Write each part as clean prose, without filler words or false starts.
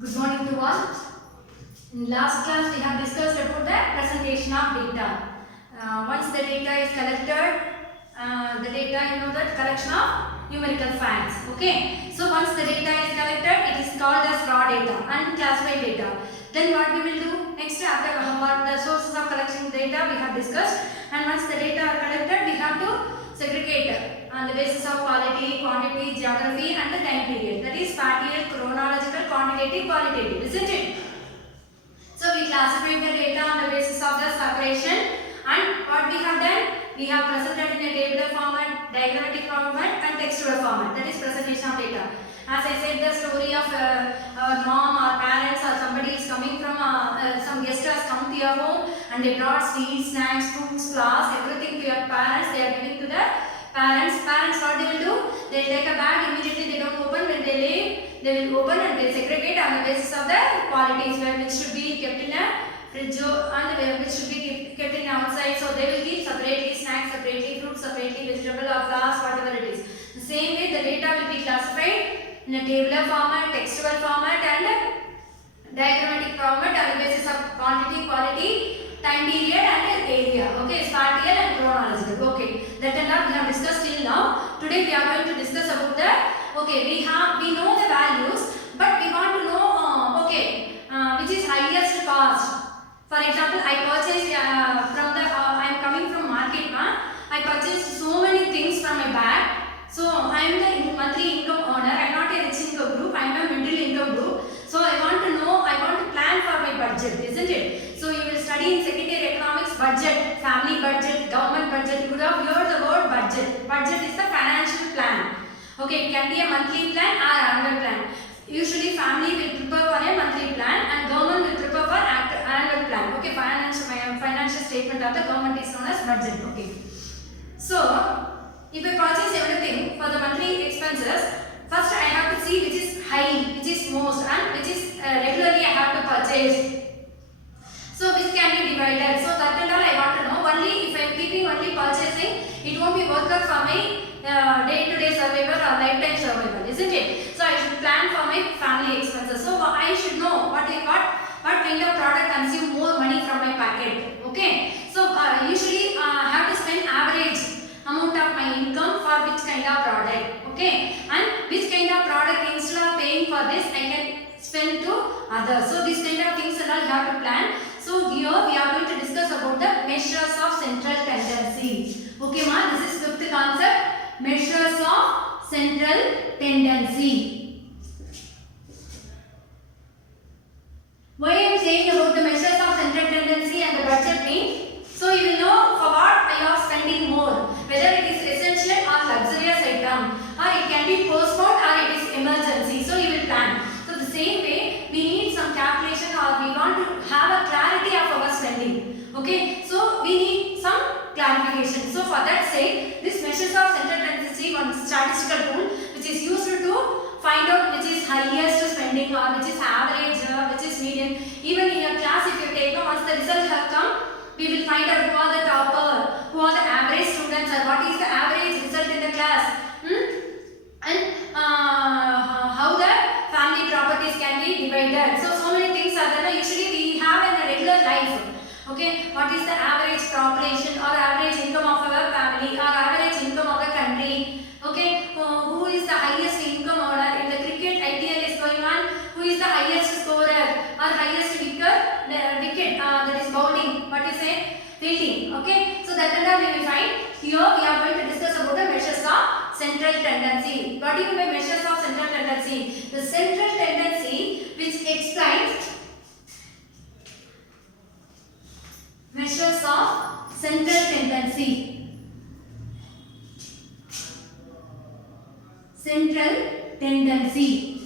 Good morning to all. In last class we have discussed about the presentation of data. Once the data is collected, the data that collection of numerical facts. Okay. So once the data is collected, it is called as raw data, unclassified data. Then what we will do next after what the sources of collection data we have discussed, and once the data are collected, we have to segregate on the basis of quality, quantity, geography and the time period. That is spatial, chronological, quantitative, qualitative, isn't it? So we classify the data on the basis of the separation, and what we have done, we have presented in a tabular format, diagrammatic format and textual format. That is presentation of data. As I said, the story of our mom or parents or somebody is coming from some guest has come to your home and they brought sweets, snacks, fruits, flowers, everything to your parents. They are giving to the parents. Parents, what they will do? They will take a bag, immediately they don't open. When they leave, they will open and they segregate on the basis of the qualities, which should be kept in a fridge and which should be kept in outside. So they will keep separately snacks, separately fruits, separately vegetable or flowers, whatever it is. The same way the data will be classified in a tabular format, textual format and diagrammatic format on the basis of quantity, quality, time period and area. Okay, spatial and chronological. Okay, that and all we have discussed till now. Today we are going to discuss about the, we know the values, but we want to know which is highest cost. For example, I purchased I am coming from market. I purchased so many things from my bag. So I am the monthly income earner. I am not a rich income group. I am a middle income group. So I want to plan for my budget, isn't it? So you will study in secondary economics budget, family budget, government budget. You would have heard the word budget. Budget is the financial plan. Okay, it can be a monthly plan or annual plan. Usually family will prepare for a monthly plan and government will prepare for annual plan. Okay, financial statement of the government is known as budget. Okay. So if I purchase everything for the monthly expenses, first I have to see which is high, which is most and which is regularly I have to purchase. So which can be divided. So that and all I want to know. Only if I am keeping only purchasing, it won't be worth out for my day-to-day survival or lifetime survival, isn't it? So I should plan for my family expenses. So I should know what kind of product consume more money from my pocket. Okay. So usually I have to spend average amount of my income for which kind of product. Okay. And which kind of product, instead of paying for this, I can spend to others. So these kind of things and all you have to plan. So here we are going to discuss about the measures of central tendency. Okay ma, this is fifth concept, measures of central tendency. Why I am saying about the measures of central tendency and the budget means, so you will know for what I am spending more, whether it is essential or luxurious item, or it can be postponed or it is emergency. So you will plan. So the same way we need some calculation or we want to have a clarity of our spending. Okay, so we need some clarification. So for that sake, this measures of central tendency, one statistical tool which is used to find out which is highest spending or which is average, which is median. Even in your class, if you take once the results have come, we will find out who are the topper, who are the average students, or what is the average result in the class, and how the family properties can be divided. So many things are there. Usually we have in a regular life. Okay, what is the average population or average income of our family or average income of the country? Okay, who is the highest income earner in the cricket IPL is going on? Who is the highest scorer or highest wicket? That is bowling. What is it? Fielding. Okay, so that and all we will find. Here we are going to discuss about the measures of central tendency. What do you mean by measures of central tendency? The central tendency which explains measures of central tendency. Central tendency.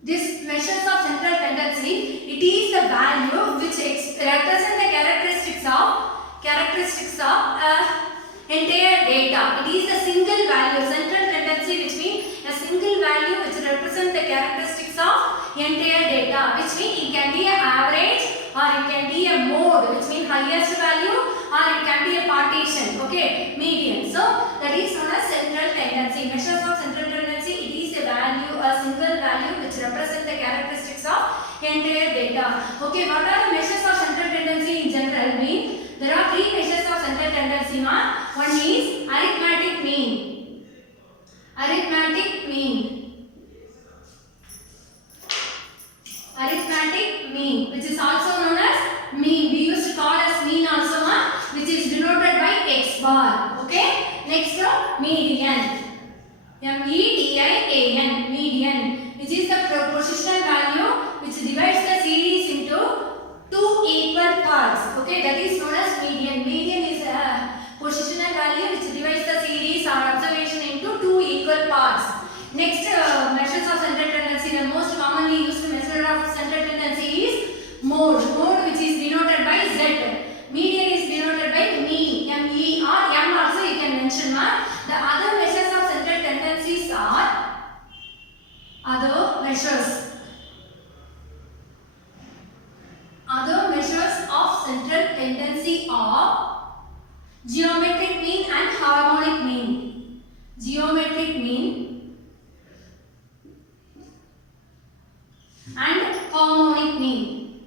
This measures of central tendency, it is the value which represents the characteristics of entire data. It is a single value. Central tendency, which means a single value which represents the characteristics of entire data, which means it can be an average or it can be a mode, which means highest value, or it can be a partition. Okay, median. So that is known as central tendency. Measures of central tendency, it is a value, a single the characteristics of entire data. Okay, what are the measures of central tendency in general? Mean there are three measures of central tendency. One is arithmetic mean. Arithmetic mean. Arithmetic mean, which is also known as mean. We used to call as mean also, which is denoted by x bar. Okay. Next, median. M-E-D-I-A-N, median, which is the positional value which divides the series into two equal parts. Okay, that is known as median. Median is a positional value which divides the series or observation into two equal parts. Next, measures of central tendency. The most commonly used measure of central tendency is mode. Mode, which is denoted by Z. Median is denoted by mean, M-E, or M also you can mention. The other measures of central tendencies are Other measures of central tendency are geometric mean and harmonic mean. Geometric mean and harmonic mean.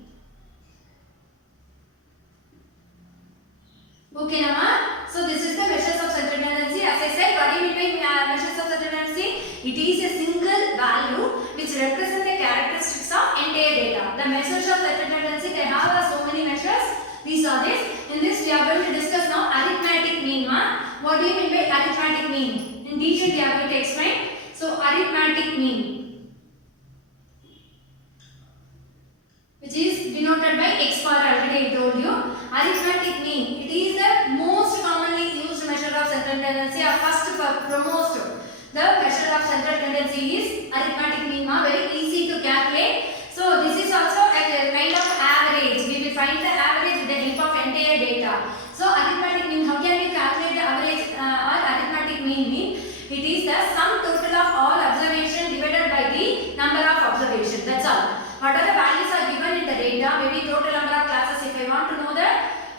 Okay, Nama. So this is the measures of central tendency. As I said, what do you mean by measures of central tendency? It is a single value which represents the characteristics of entire data. The measures of central tendency, they have so many measures. We saw this. In this, we are going to discuss now arithmetic mean. What do you mean by arithmetic mean? In detail, we are going to explain. So, arithmetic mean, which is denoted by x bar. Already I told you. Arithmetic mean, it is the most commonly used measure of central tendency, or first foremost. The measure of central tendency is arithmetic mean. Very easy to calculate. So this is also a kind of average. We will find the average with the help of entire data. So arithmetic mean, how can we calculate the average or arithmetic mean? It is the sum total of all observation divided by the number of observation. That's all. What are the values are given in the data? Maybe total number of classes. If I want to know the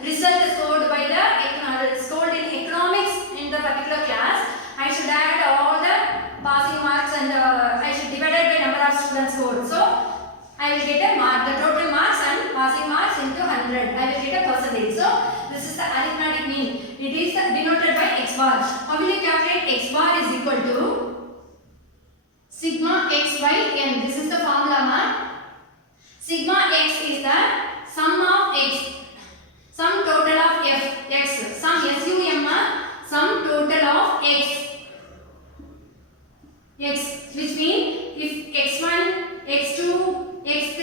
result scored by the scored in economics in the particular class, I should add all the passing marks and I should divide it by number of students scored. So I will get a mark, the total marks and passing marks into 100. I will get a percentage. So this is the arithmetic mean. It is denoted by x bar. How will you calculate? X bar is equal to sigma x by n. This is the formula. Sigma x is the sum of x, sum total of f, x, sum sum, sum total of x, which means if x1, x2, x3,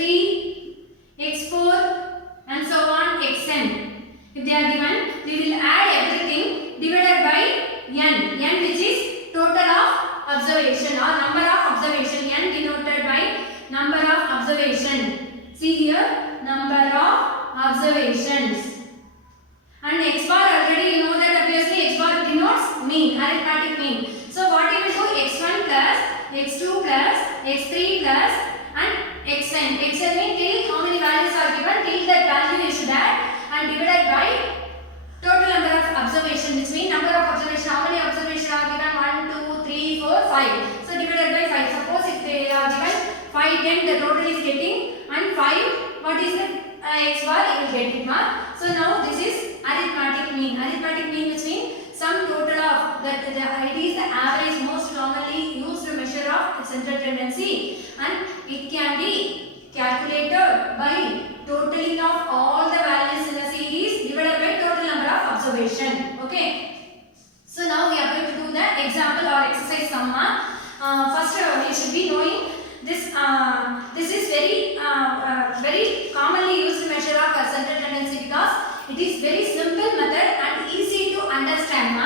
x4 and so on, xn, if they are given, we will add everything divided by n, which is total of observation or number of observation, n denoted by number of observation. See here, number of observations. And x bar, already you know that obviously x bar denotes mean, arithmetic mean. So what you will do, x1 plus, x2 plus, x3 plus and xn. Xn means till how many values are given, till that value you should add and divided by total number of observation, which means number of observation, how many observations are given, 1, 2, 3, 4, 5. So divided by 5. Suppose if they are given 5, 10, the total is getting, and 5, what is the x bar, you will get it. So now this is arithmetic mean. Arithmetic mean, which means sum total of that. It is the average most commonly used measure of central tendency, and it can be calculated by totaling of all the values in a series divided by total number of observation. Okay. So now we are going to do the example or exercise sum. First we should be knowing this. This is very commonly used measure of central tendency because it is very simple method and easy to understand,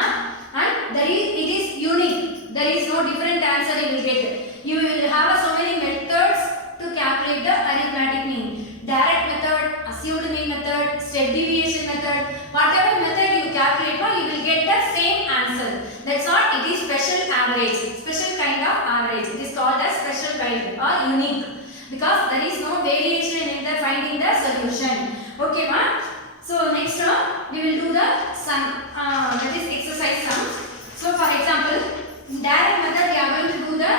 and it is unique. There is no different answer you will get. You will have so many methods to calculate the arithmetic mean. Direct method, assumed mean method, step deviation method, whatever method you calculate, you will get the same answer. That's all. It is special average, special kind of average. It is called as special kind or unique because there is no variation in the finding the solution. Okay, ma? So next we will do the sum, that is exercise sum. So for example, in direct method we are going to do the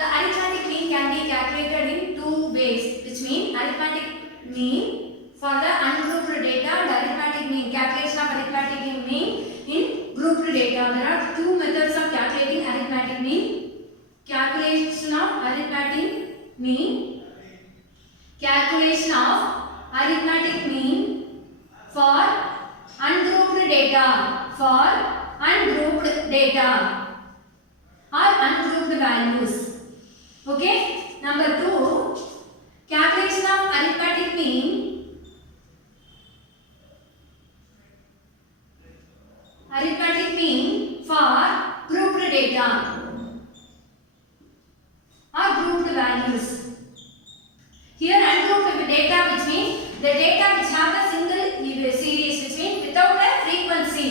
arithmetic mean can be calculated in arithmetic mean for the ungrouped data and arithmetic mean, calculation of arithmetic mean in grouped data. There are two methods of calculating arithmetic mean. Calculation of arithmetic mean. Calculation of arithmetic mean for ungrouped data. For ungrouped data or ungrouped values. Okay. Number 2. Calculation of arithmetic mean. Arithmetic mean for grouped data or grouped values. Here ungrouped data, which means the data which have a single series, which means without a frequency.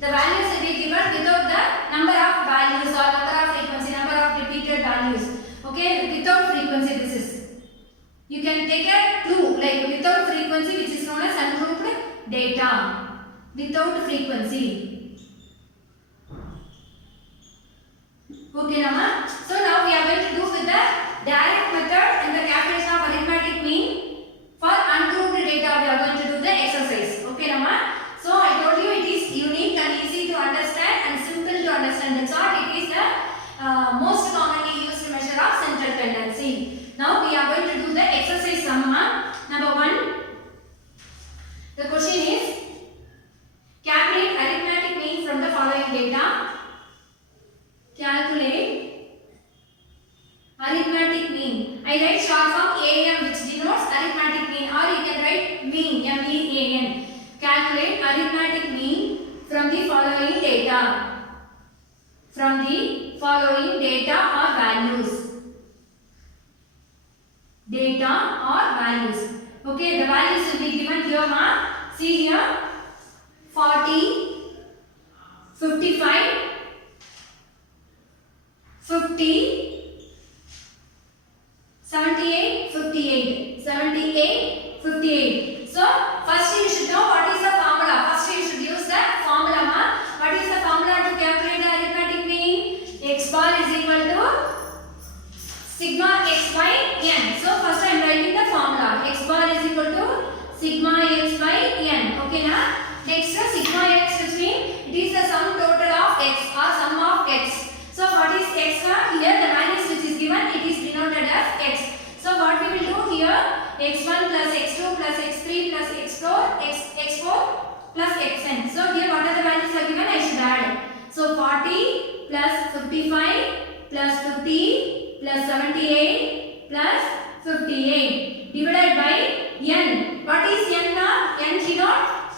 The values will be given without the number of values or number of frequency, number of repeated values. Okay, without frequency this is. You can take a clue like without frequency, which is known as ungrouped data. Without frequency. Okay, Nama. So now we are going to do with the direct method and the calculation of arithmetic mean for ungrouped data. We are going to do the exercise. Okay, Nama. So I told you it is unique and easy to understand and simple to understand. That's what it is the most commonly used measure of central tendency. Now we are going to do the exercise sum. Number 1. The question is calculate arithmetic mean from the following data. Calculate arithmetic mean. I write short form AM, which denotes arithmetic mean, or you can write mean, MEAN. Calculate arithmetic mean from the following data. From the following data or values. Data or values. Okay, the values will be given here, ma. See here, 40, 55, 50, 78, 58, 78, 58. So, first you should know what is the formula. First you should use the formula, ma. What is the formula to calculate the arithmetic mean? X bar is equal to sigma x by n. So, first I am writing the formula. X bar is equal to sigma x by n. Okay, na? Next, sigma x, which means it is the sum total of x or sum of x. So what is x? Here the values which is given, it is denoted as x. So what we will do here, x1 plus x2 plus x3 plus x4 plus xn. So here what are the values are given? I should add. So 40 plus 55 plus 50 plus 78 plus 58 divided by n. What is n now? N denotes.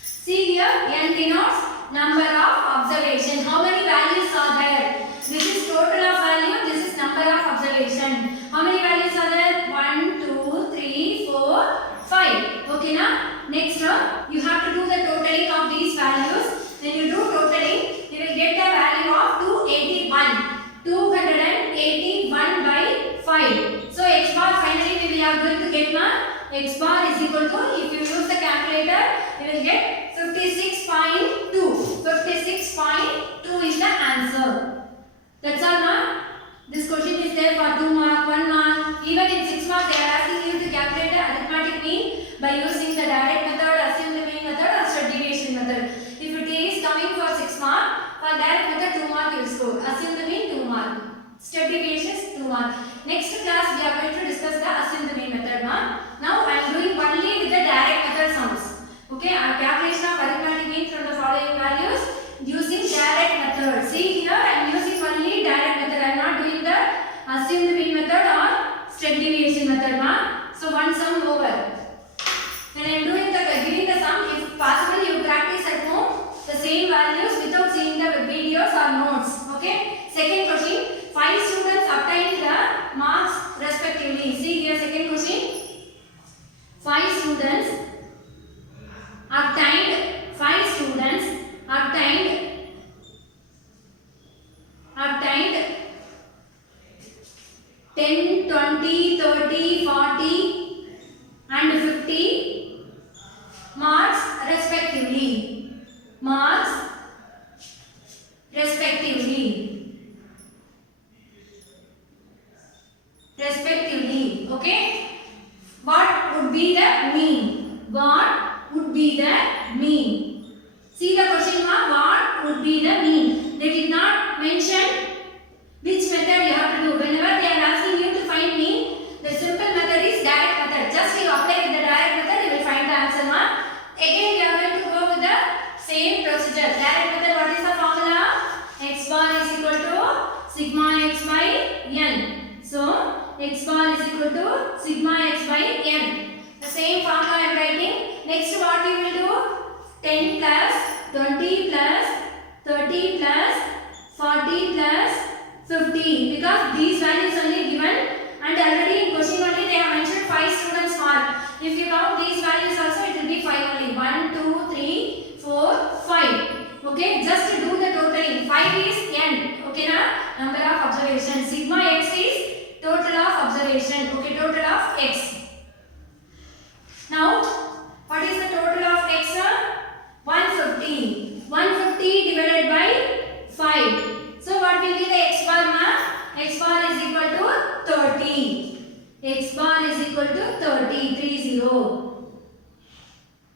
See here, n denotes number of observation. How many values are there? This is total of value, this is number of observation. How many values are there? 1, 2, 3, 4, 5. Okay, now next you have to do the totaling of these values. When you do totaling, you will get a value of 281. 281 by 5. So x bar finally we are going to get x bar is equal to, if you use the calculator, you will get 56.2. 56.2 is the answer. That's all, ma. This question is there for 2 mark, 1 mark. Even in 6 marks, they are asking you to calculate the arithmetic mean by using the direct method, assume the mean method, or step deviation method. If it is coming for 6 mark, for direct method 2 mark you will score. Assume the mean 2 mark. Step deviation is 2 mark. Next class we are going to discuss the assume the mean method, ma. Now I am doing only with the direct method sums. Okay, our calculation of arithmetic mean from the following values using direct method. See here I am using only direct method. I am not doing the assume the mean method or step deviation method, ma. So one sum over. When I am doing the giving the sum, if possible you practice at home the same values without seeing the videos or notes. Okay. Second question. 5 students obtained the marks respectively. See here second question. 5 students obtained 10, 20, 30, 40 and sigma x by n. So x bar is equal to sigma x by n. The same formula I am writing. Next what we will do? 10 plus 20 plus 30 plus 40 plus 50, because these values only given, and already in question only they have mentioned 5 students mark. If you count these values also, it will be 5 only. 1, 2, 3, 4, 5. Okay, just do the totaling. 5 is n. Okay na? Number of observations. Sigma x is total of observation. Okay, total of x. Now, what is the total of x? 150. 150 divided by 5. So what will be the x bar, ma? X bar is equal to 30. X bar is equal to 30. 30.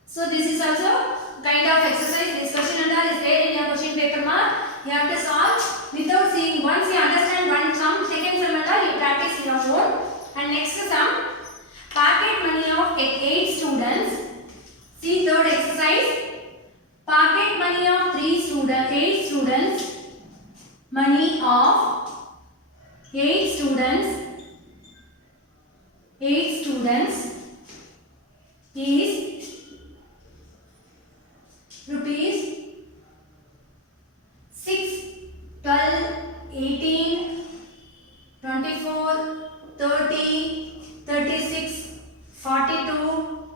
So this is also kind of exercise. This question and all is there in your question paper, ma. You have to solve without seeing. Once you understand one sum, second sum and all, you practice in your own. And next sum, pocket money of 8 students. See third exercise. Pocket money of 8 students. Money of 8 students. 8 students is rupees 6, 12, 18, 24, 30, 36, 42,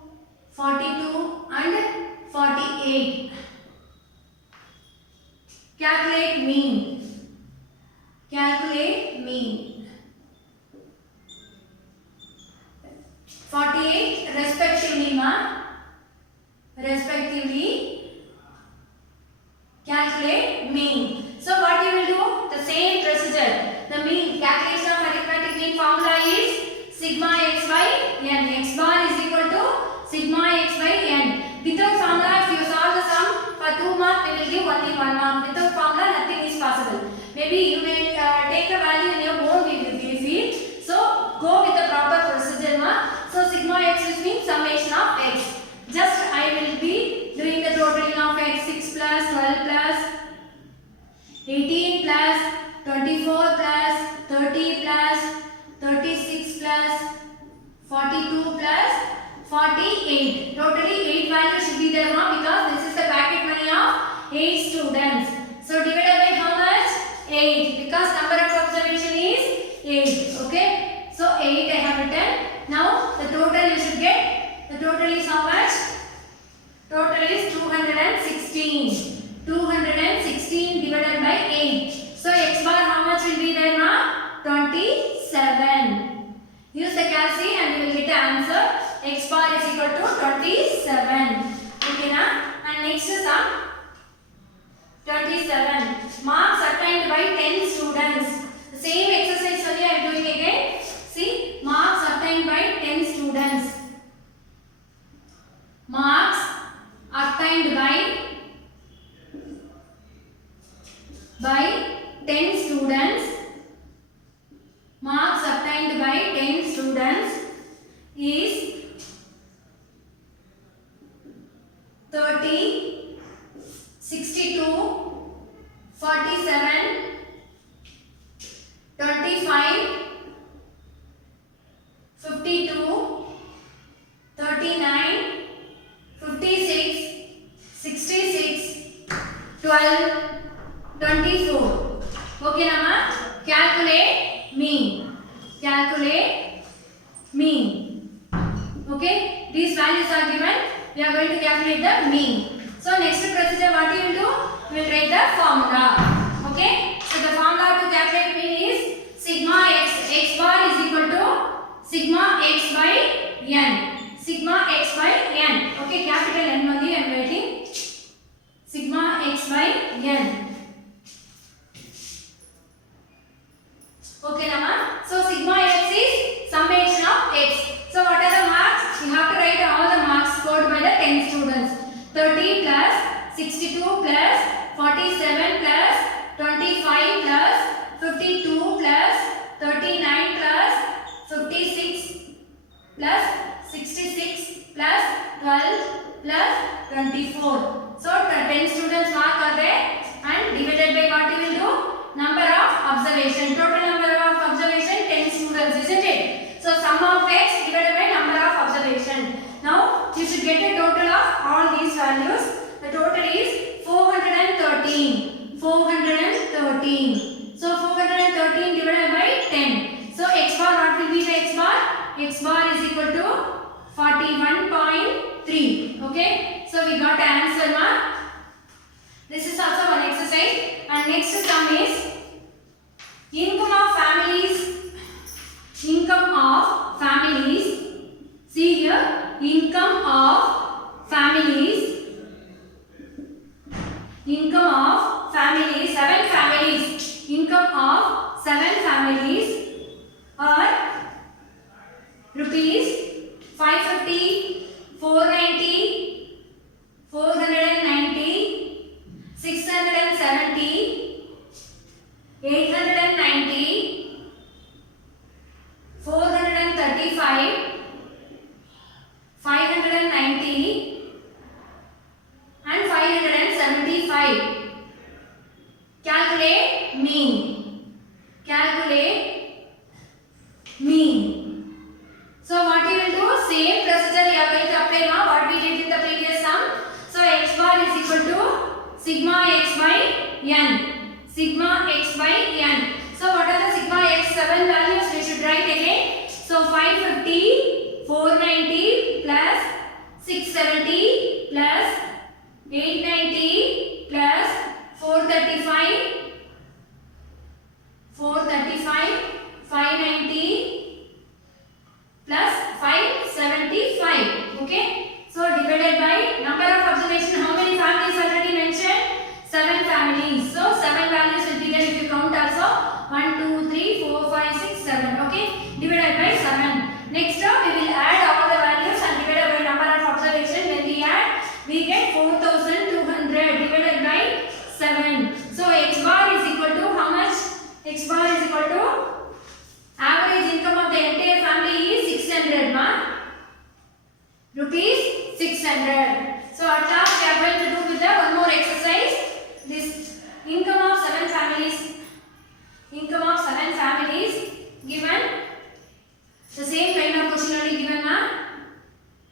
42 and 48. Calculate mean. Calculate mean. 48 respectively, ma. Respectively. Calculate mean. So what you will do? The same procedure. The mean calculation of arithmetic mean formula is sigma x by n. X bar is equal to sigma x by n. Without formula, if you solve the sum for 2 marks, we will give only 1 mark. Without formula, nothing is possible. Maybe you may take a value in your own way if you feel. So go with the proper procedure, ma. So sigma x means summation of x. Just I will be doing the totaling of x. 6 plus 12 plus 18 plus 24 plus 30 plus 36 plus 42 plus 48. Totally 8 values should be there, ma, because this is the packet money of 8 students. So divided by how much? 8, because number of observation is 8. Okay. So 8 I have written. Now the total you should get. The total is how much? Total is 216. 216 divided by 8. So x bar how much will be there, ma? 27. Use the calci and you will get the answer. X bar is equal to 27. Okay na? And next sum. 27. Marks attained by 10 students. The same exercise only I am doing again. See, marks attained by 10 students. Marks attained by 10 students. Marks obtained by 10 students is 30, 62, 47, 25, 52, 39, 56, 66, 12, 24. Okay, Nama? Calculate mean. Calculate mean. Okay? These values are given. We are going to calculate the mean. So, next procedure, what you will do? We will write the formula. Okay? So, the formula to calculate mean is sigma x. X bar is equal to sigma x by n. Sigma x by n. Okay? Capital N only I am writing. Sigma x by n. Okay, Nama. So sigma x is summation of x. So what are the marks? You have to write all the marks scored by the 10 students. 30 plus 62 plus 47 plus 25 plus 52 plus 39 plus 56 plus 66 plus 12 plus 24. So 10 students mark are there and divided by what you will do? Number of observations. observation. Total number of observation 10 students, isn't it? So sum of x divided by number of observation. Now you should get a total of all these values. The total is 413. 413. So 413 divided by 10. So x bar, what will be the x bar? X bar is equal to 41.3. Okay. So we got an answer, ma. This is also one exercise. And next sum is income of families. Income of families. See here, income of families. Income of families. 7 families. Income of 7 families are rupees 550, 490, 490, 670, 890, 435, 590 and 575. Calculate mean. Calculate mean. So what you will do? Same procedure you are going to apply now. What we did in the previous sum. So x bar is equal to sigma x by n. Sigma x by n. So what are the sigma x? 7 values we should write again. So 550, 490 plus 670 plus 890 plus 435, 590 plus 575. Okay. So divided by number of observation. How many families already mentioned? 7 families. So 7 values will be there if you count also. 1, 2, 3, 4, 5, 6, 7. Okay. Divided by 7. Next up we will add all the values and divided by number of observation. When we add, we get 4200 divided by 7. So x bar is equal to how much? X bar is equal to average income of the entire family is 600, ma. Rupees 600. So at last we are going to do with the one more exercise. This income of 7 families. Income of 7 families given. The same kind of question only given, ma.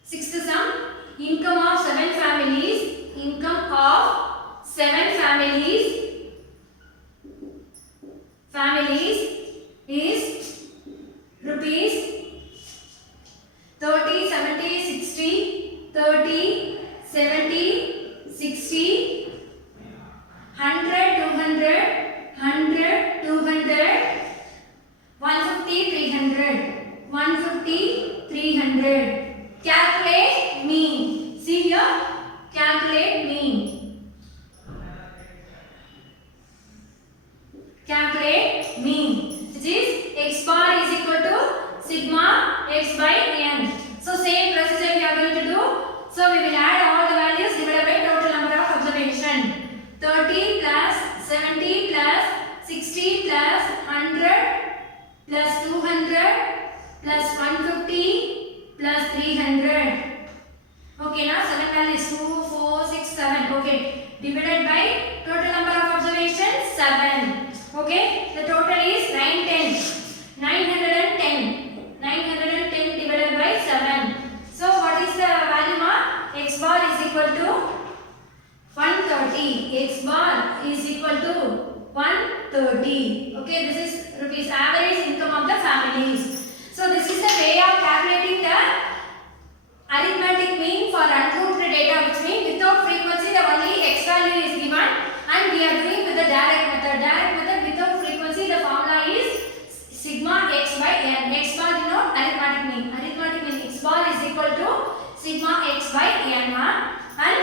Sixth sum. Income of 7 families. Income of 7 families. Is rupees 30, 70, 60, 30, 70, 60, 100, 200, 100, 200, 150, 300, 150, 300. Calculate mean. See here, calculate mean. Calculate mean, which is x bar is equal to sigma x by n. So same procedure we are going to do. So we will add all the values divided by total number of observation. 30 plus 70 plus 60 plus 100 plus 200 plus 150 plus 300. Okay, now 7 values 2, 4, 6, 7. Okay, divided by total number of observations 7. Okay, the total is 910. 910. 910 divided by 7. So what is the value, ma? X bar is equal to 130. X bar is equal to 130. Okay, this is rupees average income of the families. So this is the way of calculating the arithmetic mean for ungrouped data, which means without frequency the only x value is given, and we are doing with the direct method. Direct method without frequency, the formula is sigma x by n. X bar denote arithmetic mean. Arithmetic mean x bar is equal to sigma x by n. And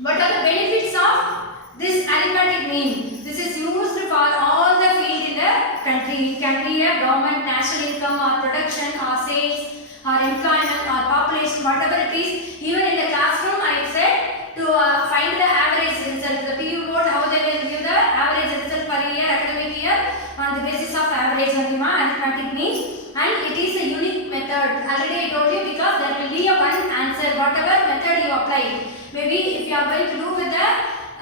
what are the benefits of this arithmetic mean? This is used for all the field in the country. It can be a government, national income, or production, or sales, or employment, or population, whatever it is. Even in the classroom, I said to find the average result. The PU board, how they will give the average result per year, academic year, on the basis of average only, arithmetic mean. And it is a unique method. Already I told you, because there will be a one answer, whatever method you apply. Maybe if you are going to do with the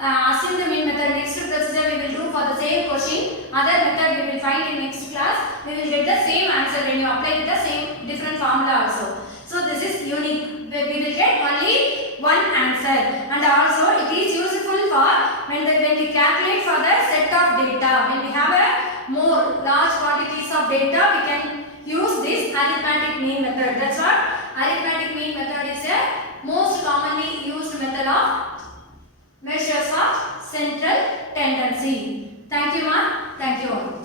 assume the mean method, next procedure we will do for the same question. Other method find in next class, we will get the same answer when you apply with the same different formula also. So this is unique. We will get only one answer, and also it is useful for when we calculate for the set of data. When we have a more large quantities of data, we can use this arithmetic mean method. That's what arithmetic mean method is a most commonly used method of measures of central tendency. Thank you, ma'am. Thank you all.